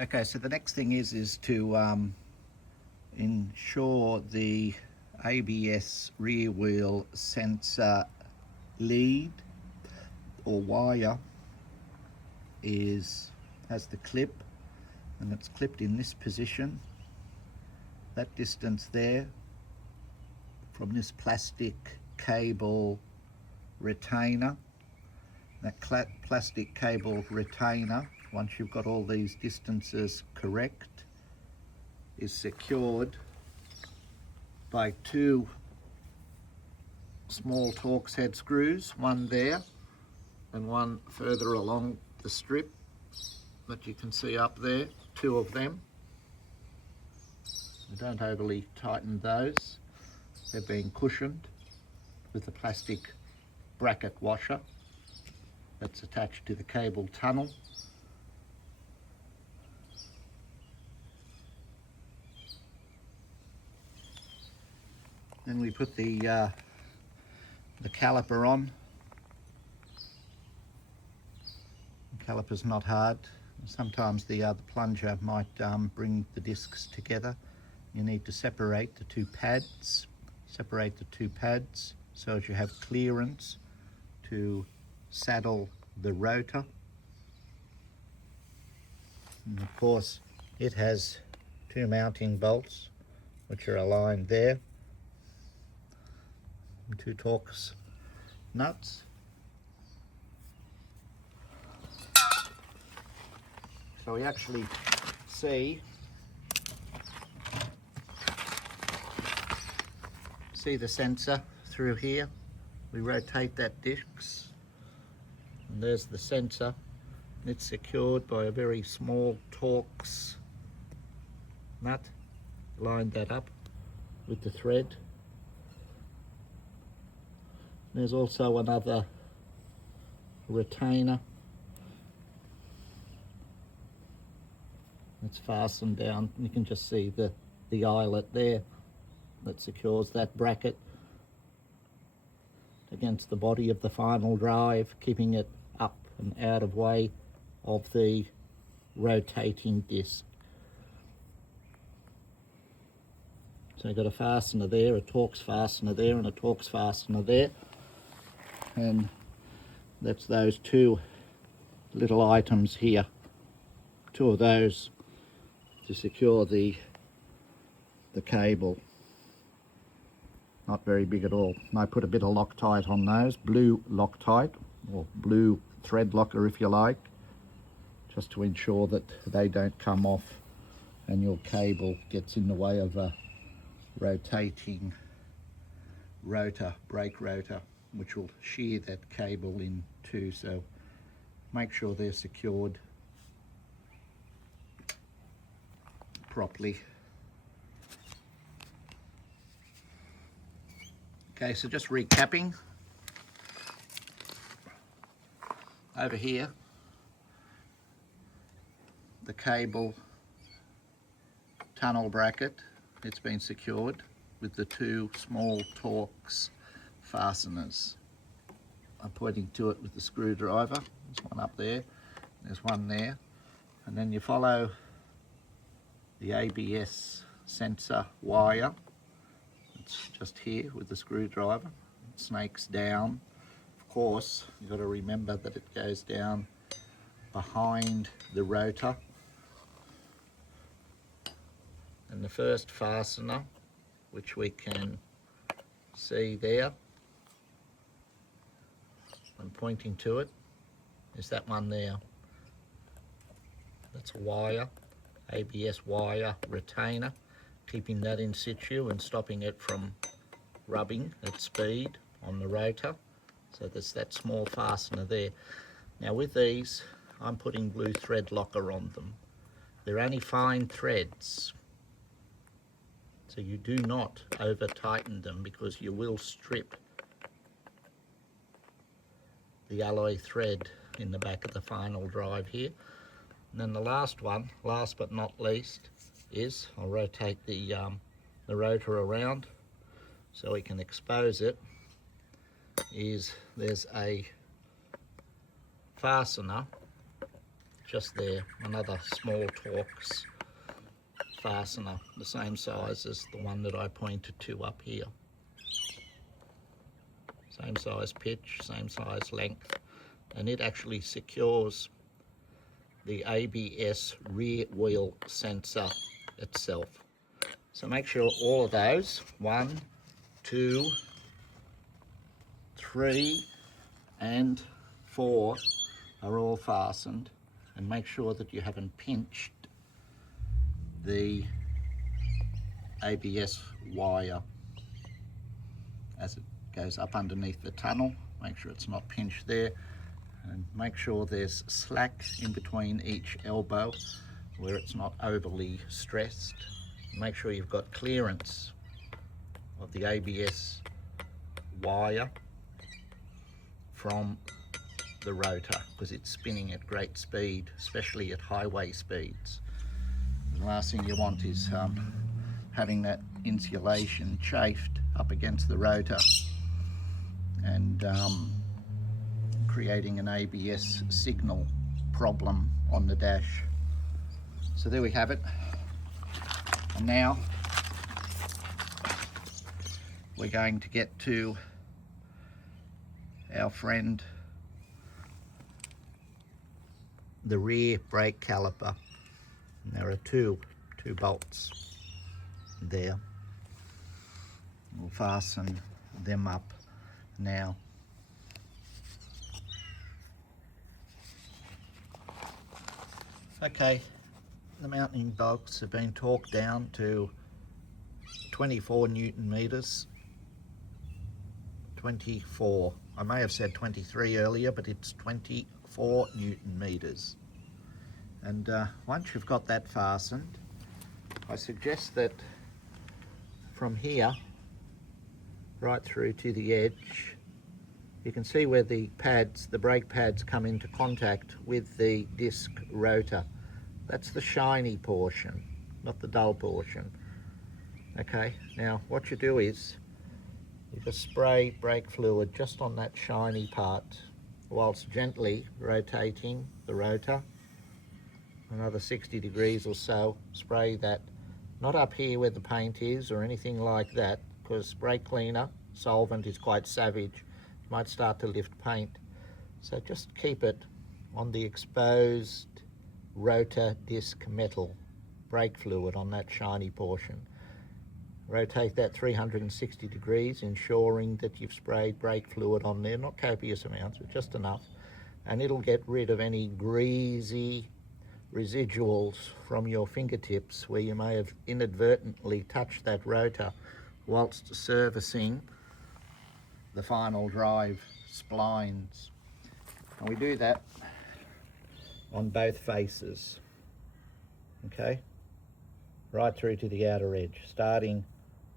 Okay, so the next thing is to ensure the ABS rear wheel sensor lead or wire has the clip, and it's clipped in this position. That distance there from this plastic cable retainer, that plastic cable retainer, once you've got all these distances correct, is secured by two small Torx head screws, one there and one further along the strip that you can see up there, two of them. Don't overly tighten those. They're being cushioned with a plastic bracket washer that's attached to the cable tunnel. Then we put the caliper on. The caliper's not hard. Sometimes the plunger might bring the discs together. You need to separate the two pads. Separate the two pads so as you have clearance to saddle the rotor. And of course, it has two mounting bolts which are aligned there, and two Torx nuts. So we actually see the sensor through here. We rotate that disc, and there's the sensor. It's secured by a very small Torx nut. Line that up with the thread. There's also another retainer that's fastened down. You can just see the eyelet there that secures that bracket against the body of the final drive, keeping it up and out of way of the rotating disc. So you've got a fastener there, a Torx fastener there, and a Torx fastener there. And that's those two little items here. Two of those to secure the cable. Not very big at all. And I put a bit of Loctite on those, blue Loctite, or blue thread locker if you like, just to ensure that they don't come off and your cable gets in the way of a rotating rotor, brake rotor, which will shear that cable in two. So make sure they're secured properly. Okay, so just recapping. Over here, the cable tunnel bracket, it's been secured with the two small Torx fasteners. I'm pointing to it with the screwdriver. There's one up there, there's one there. And then you follow the ABS sensor wire. It's just here with the screwdriver. It snakes down. Of course, you've got to remember that it goes down behind the rotor. And the first fastener, which we can see there, I'm pointing to it, is that one there. That's a wire, ABS wire retainer, keeping that in situ and stopping it from rubbing at speed on the rotor. So there's that small fastener there. Now with these, I'm putting blue thread locker on them. They're only fine threads, so you do not over tighten them because you will strip the alloy thread in the back of the final drive here. And then the last one, last but not least, is I'll rotate the rotor around so we can expose it. Is there's a fastener just there, another small Torx fastener, the same size as the one that I pointed to up here. Same size pitch, same size length, and it actually secures the ABS rear wheel sensor itself. So make sure all of those, 1, 2, 3 and 4 are all fastened, and make sure that you haven't pinched the ABS wire as it goes up underneath the tunnel. Make sure it's not pinched there, and make sure there's slack in between each elbow where it's not overly stressed. Make sure you've got clearance of the ABS wire from the rotor, because it's spinning at great speed, especially at highway speeds. The last thing you want is having that insulation chafed up against the rotor and creating an ABS signal problem on the dash. So there we have it. And now we're going to get to our friend, the rear brake caliper. And there are two bolts there. We'll fasten them up now. Okay, the mounting bolts have been torqued down to 24 Newton meters. 24. I may have said 23 earlier, but it's 24 Newton meters. And once you've got that fastened, I suggest that from here right through to the edge, you can see where the pads, the brake pads, come into contact with the disc rotor. That's the shiny portion, not the dull portion. Okay, now what you do is you just spray brake fluid just on that shiny part whilst gently rotating the rotor another 60 degrees or so. Spray that, not up here where the paint is or anything like that, because brake cleaner solvent is quite savage. It might start to lift paint. So just keep it on the exposed rotor disc metal, brake fluid on that shiny portion. Rotate that 360 degrees, ensuring that you've sprayed brake fluid on there, not copious amounts, but just enough, and it'll get rid of any greasy residuals from your fingertips where you may have inadvertently touched that rotor whilst servicing the final drive splines. And we do that on both faces, okay, right through to the outer edge, starting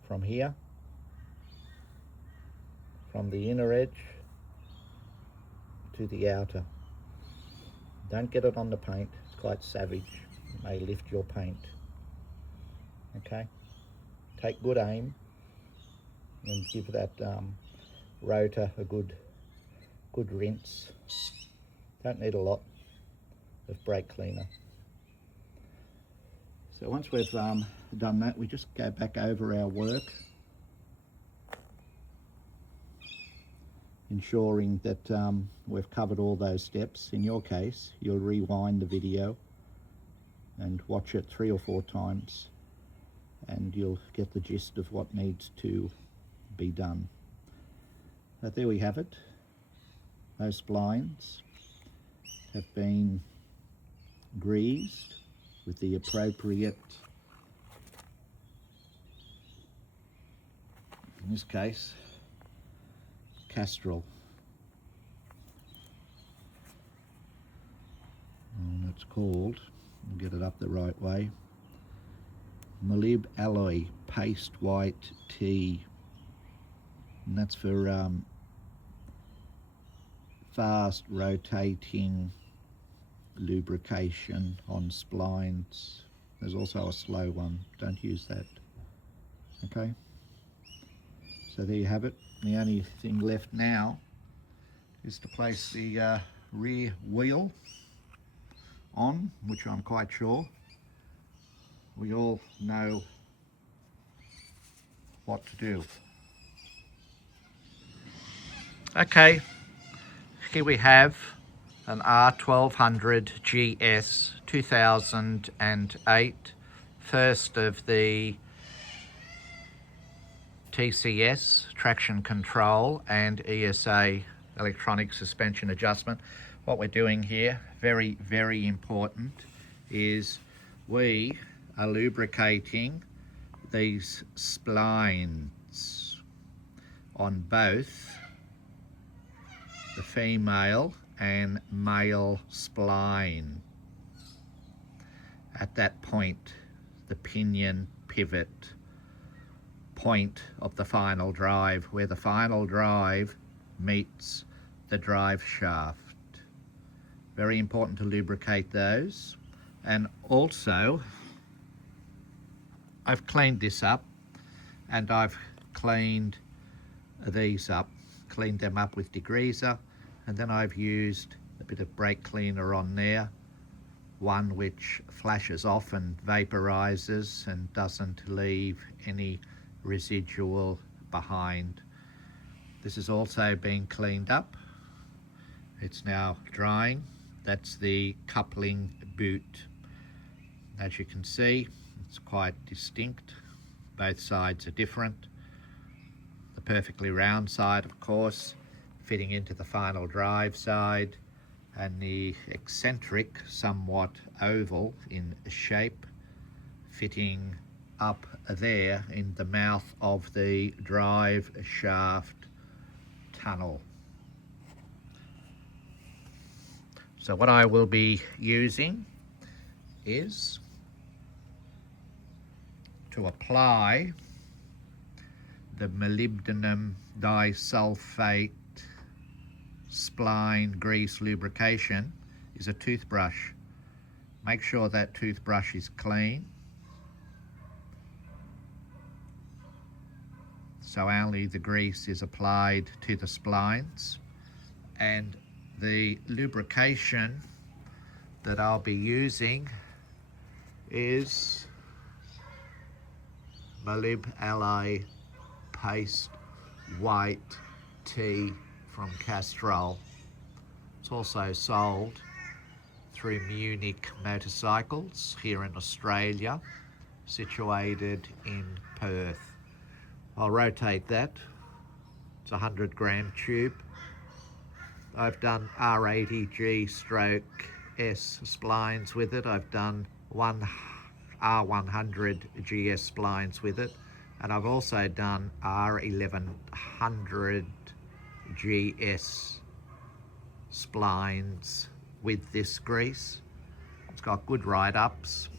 from here, from the inner edge to the outer. Don't get it on the paint, it's quite savage, it may lift your paint. Okay, take good aim and give that rotor a good rinse. Don't need a lot of brake cleaner. So once we've done that, we just go back over our work, ensuring that we've covered all those steps. In your case, you'll rewind the video and watch it 3 or 4 times, and you'll get the gist of what needs to be done. But there we have it. Those splines have been greased with the appropriate, in this case, Castrol. And it's called, we'll get it up the right way, Malib Alloy Paste White Tea. And that's for fast rotating lubrication on splines. There's also a slow one, don't use that. Okay, so there you have it. The only thing left now is to place the rear wheel on, which I'm quite sure we all know what to do. Okay, here we have an R1200GS 2008, first of the TCS, traction control, and ESA, electronic suspension adjustment. What we're doing here, very, very important, is we are lubricating these splines on both the female and male spline. At that point, the pinion pivot point of the final drive, where the final drive meets the drive shaft. Very important to lubricate those. And also, I've cleaned this up, and I've cleaned these up, cleaned them up with degreaser, and then I've used a bit of brake cleaner on there, one which flashes off and vaporizes and doesn't leave any residual behind. This is also being cleaned up. It's now drying. That's the coupling boot. As you can see, it's quite distinct. Both sides are different. The perfectly round side, of course, fitting into the final drive side, and the eccentric, somewhat oval in shape, fitting up there in the mouth of the drive shaft tunnel. So what I will be using is to apply the molybdenum disulfate spline grease lubrication is a toothbrush. Make sure that toothbrush is clean, so only the grease is applied to the splines. And the lubrication that I'll be using is Molybd Ally Paste White Tea from Castrol. It's also sold through Munich Motorcycles here in Australia, situated in Perth. I'll rotate that. It's a 100-gram tube. I've done R80G/S splines with it. I've done R1200GS splines with it. And I've also done R1100GS splines with this grease. It's got good write-ups.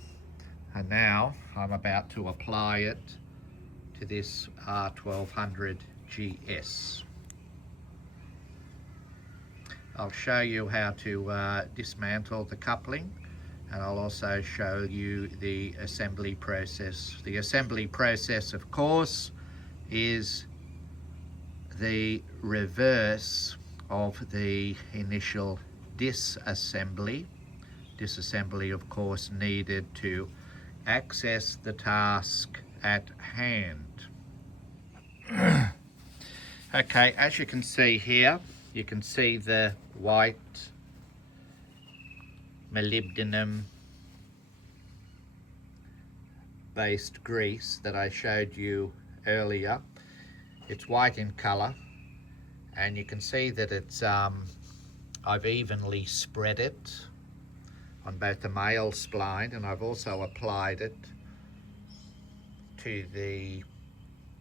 And now I'm about to apply it to this R1200GS. I'll show you how to dismantle the coupling, and I'll also show you the assembly process. The assembly process, of course, is the reverse of the initial disassembly. Disassembly, of course, needed to access the task at hand. Okay, as you can see here, you can see the white molybdenum based grease that I showed you earlier. It's white in color, and you can see that it's I've evenly spread it on both the male spline, and I've also applied it to the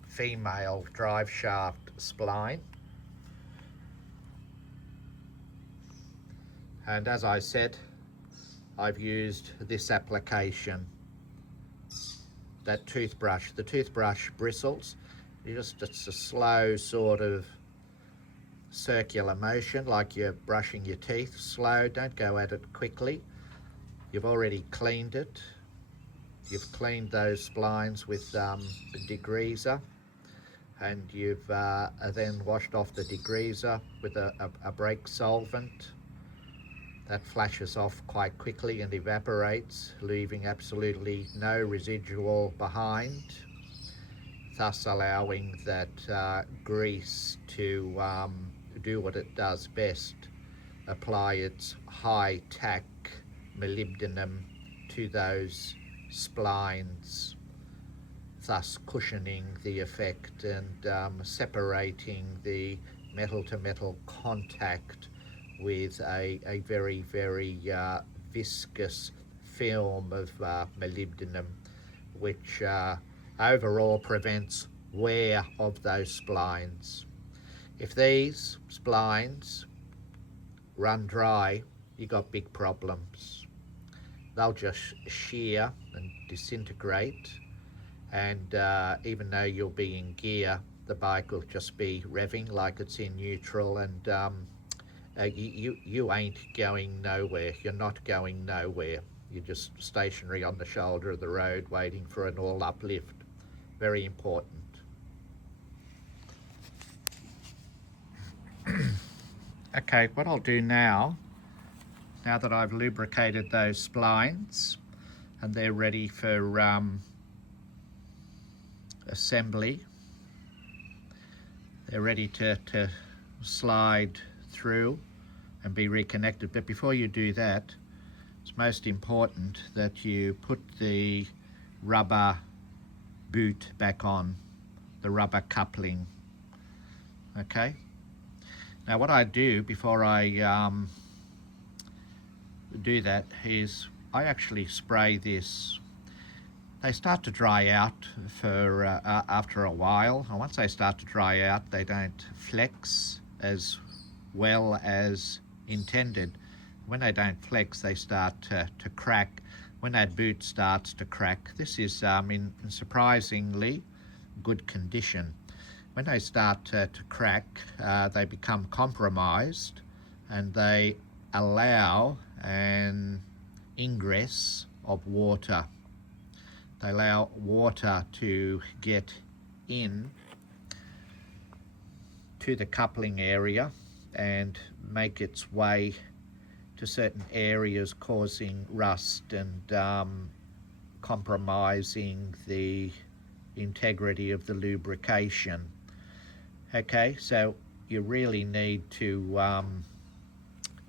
female drive shaft spline. And as I said, I've used this application, that toothbrush. The toothbrush bristles, it's a slow sort of circular motion, like you're brushing your teeth. Slow, don't go at it quickly. You've already cleaned it. You've cleaned those splines with degreaser, and you've then washed off the degreaser with a brake solvent. that flashes off quite quickly and evaporates, leaving absolutely no residual behind, thus allowing that grease to do what it does best, apply its high tack molybdenum to those splines, thus cushioning the effect and separating the metal-to-metal contact with a very, very viscous film of molybdenum, which overall prevents wear of those splines. If these splines run dry, you got big problems. They'll just shear and disintegrate, and even though you'll be in gear, the bike will just be revving like it's in neutral, and you ain't going nowhere. You're not going nowhere. You're just stationary on the shoulder of the road waiting for an all uplift. Very important. Okay, what I'll do now that I've lubricated those splines and they're ready for assembly, they're ready to slide through and be reconnected. But before you do that, it's most important that you put the rubber boot back on, the rubber coupling. Okay, now what I do before I do that is I actually spray this. They start to dry out for after a while, and once they start to dry out, they don't flex as well as intended. When they don't flex, they start to crack. When that boot starts to crack, this is in surprisingly good condition. When they start to crack, they become compromised and they allow an ingress of water. They allow water to get in to the coupling area and make its way to certain areas, causing rust and compromising the integrity of the lubrication. Okay, so you really need to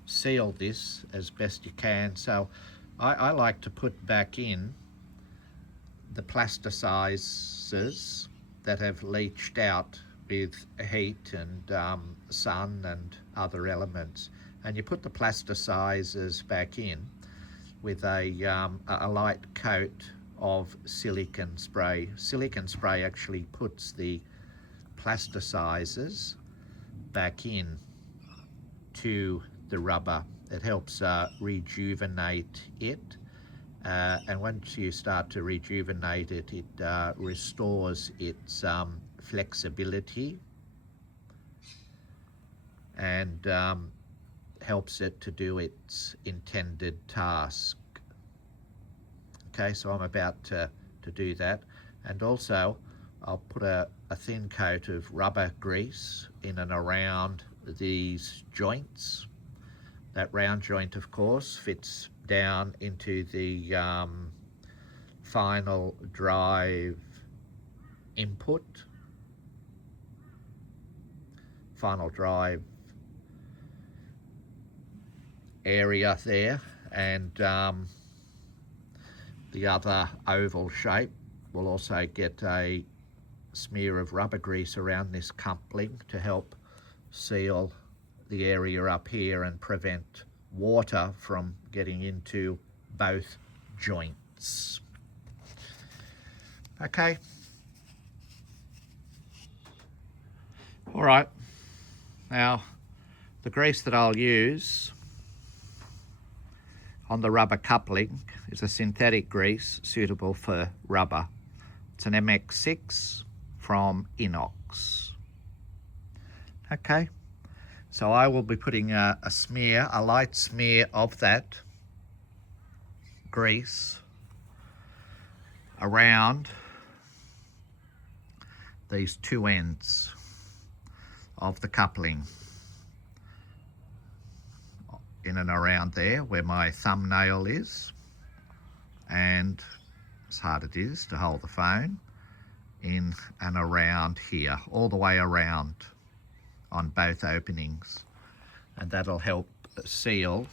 seal this as best you can. So I like to put back in the plasticizers that have leached out with heat and sun and other elements, and you put the plasticizers back in with a light coat of silicone spray. Silicone spray actually puts the plasticizers back in to the rubber. It helps rejuvenate it, and once you start to rejuvenate it, it restores its flexibility and helps it to do its intended task. Okay, so I'm about to do that, and also I'll put a thin coat of rubber grease in and around these joints. That round joint, of course, fits down into the final drive input, final drive area there, and the other oval shape will also get a smear of rubber grease around this coupling to help seal the area up here and prevent water from getting into both joints. Okay. All right. Now, the grease that I'll use on the rubber coupling is a synthetic grease suitable for rubber. It's an MX6 from Inox. Okay. So I will be putting a light smear of that grease around these two ends of the coupling in and around there where my thumbnail is, and as hard it is to hold the phone, in and around here, all the way around on both openings. And that'll help seal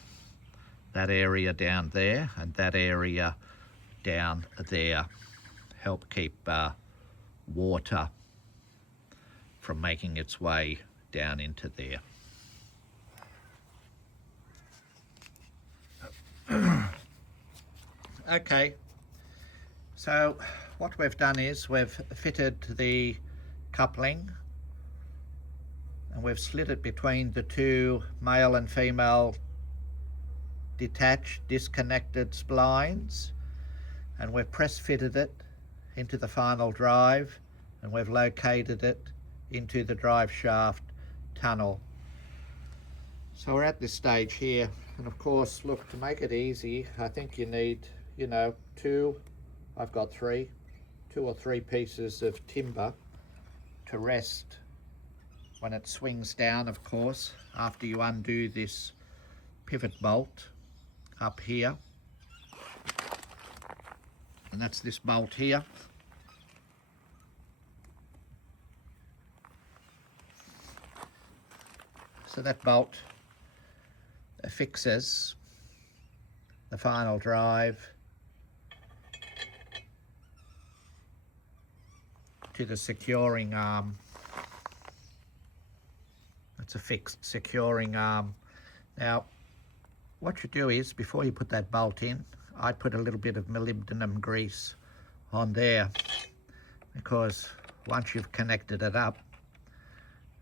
that area down there and that area down there. Help keep water from making its way down into there. Okay, so what we've done is we've fitted the coupling and we've slid it between the two male and female detached disconnected splines, and we've press fitted it into the final drive, and we've located it into the drive shaft tunnel. So we're at this stage here, and of course, look, to make it easy, I think you need, you know, I've got two or three pieces of timber to rest when it swings down, of course, after you undo this pivot bolt up here. And that's this bolt here. So that bolt affixes the final drive to the securing arm. It's a fixed securing arm. Now, what you do is, before you put that bolt in, I put a little bit of molybdenum grease on there, because once you've connected it up,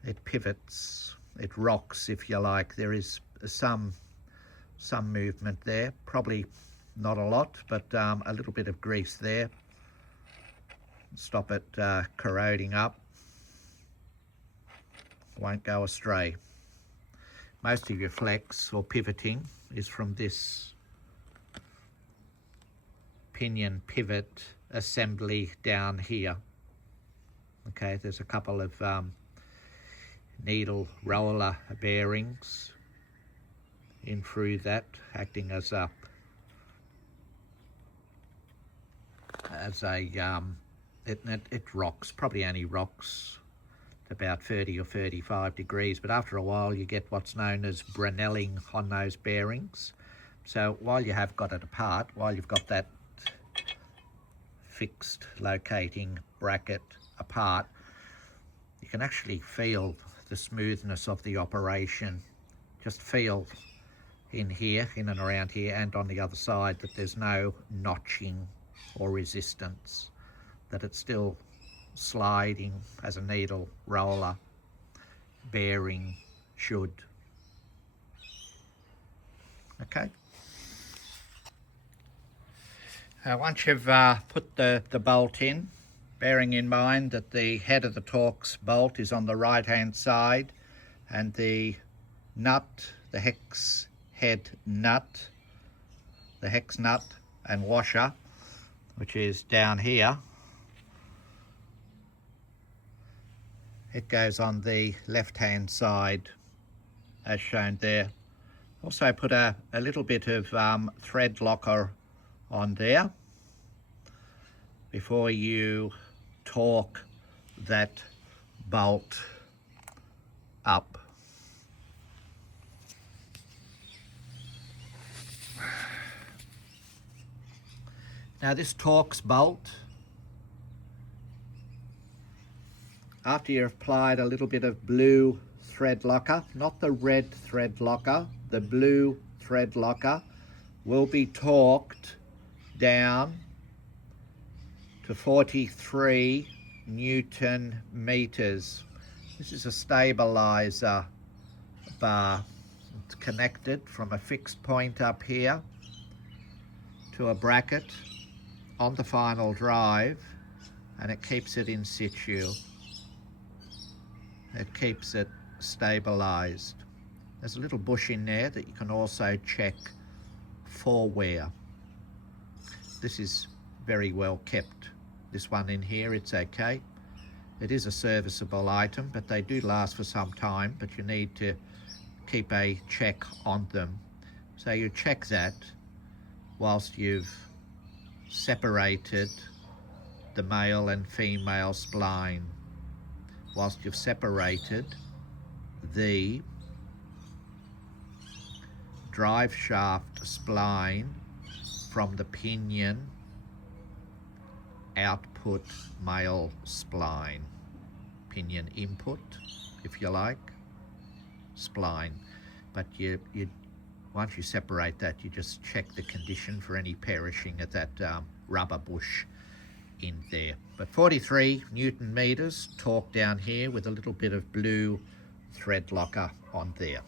it pivots, it rocks, if you like. There is some movement there, probably not a lot, but a little bit of grease there. Stop it corroding up. Won't go astray. Most of your flex or pivoting is from this pinion pivot assembly down here. Okay, there's a couple of needle roller bearings in through that, acting as a it rocks, probably only rocks about 30 or 35 degrees, but after a while you get what's known as Brinelling on those bearings. So while you have got it apart, while you've got that fixed locating bracket apart, you can actually feel the smoothness of the operation. Just feel in here, in and around here, and on the other side, that there's no notching or resistance, that it's still sliding as a needle roller bearing should. Okay. Once you've put the bolt in, bearing in mind that the head of the Torx bolt is on the right hand side, and the nut, the hex head nut, the hex nut and washer, which is down here, it goes on the left hand side as shown there. Also put a little bit of thread locker on there before you torque that bolt up. Now this Torx bolt, after you've applied a little bit of blue thread locker, not the red thread locker, the blue thread locker, will be torqued down to 43 Newton meters. This is a stabilizer bar. It's connected from a fixed point up here to a bracket on the final drive, and it keeps it in situ. It keeps it stabilized. There's a little bush in there that you can also check for wear. This is very well kept. This one in here, it's okay. It is a serviceable item, but they do last for some time, but you need to keep a check on them. So you check that whilst you've separated the male and female spline, whilst you've separated the drive shaft spline from the pinion output male spline, pinion input, if you like, spline. But you once you separate that, you just check the condition for any perishing at that rubber bush in there. But 43 Newton meters torque down here with a little bit of blue thread locker on there.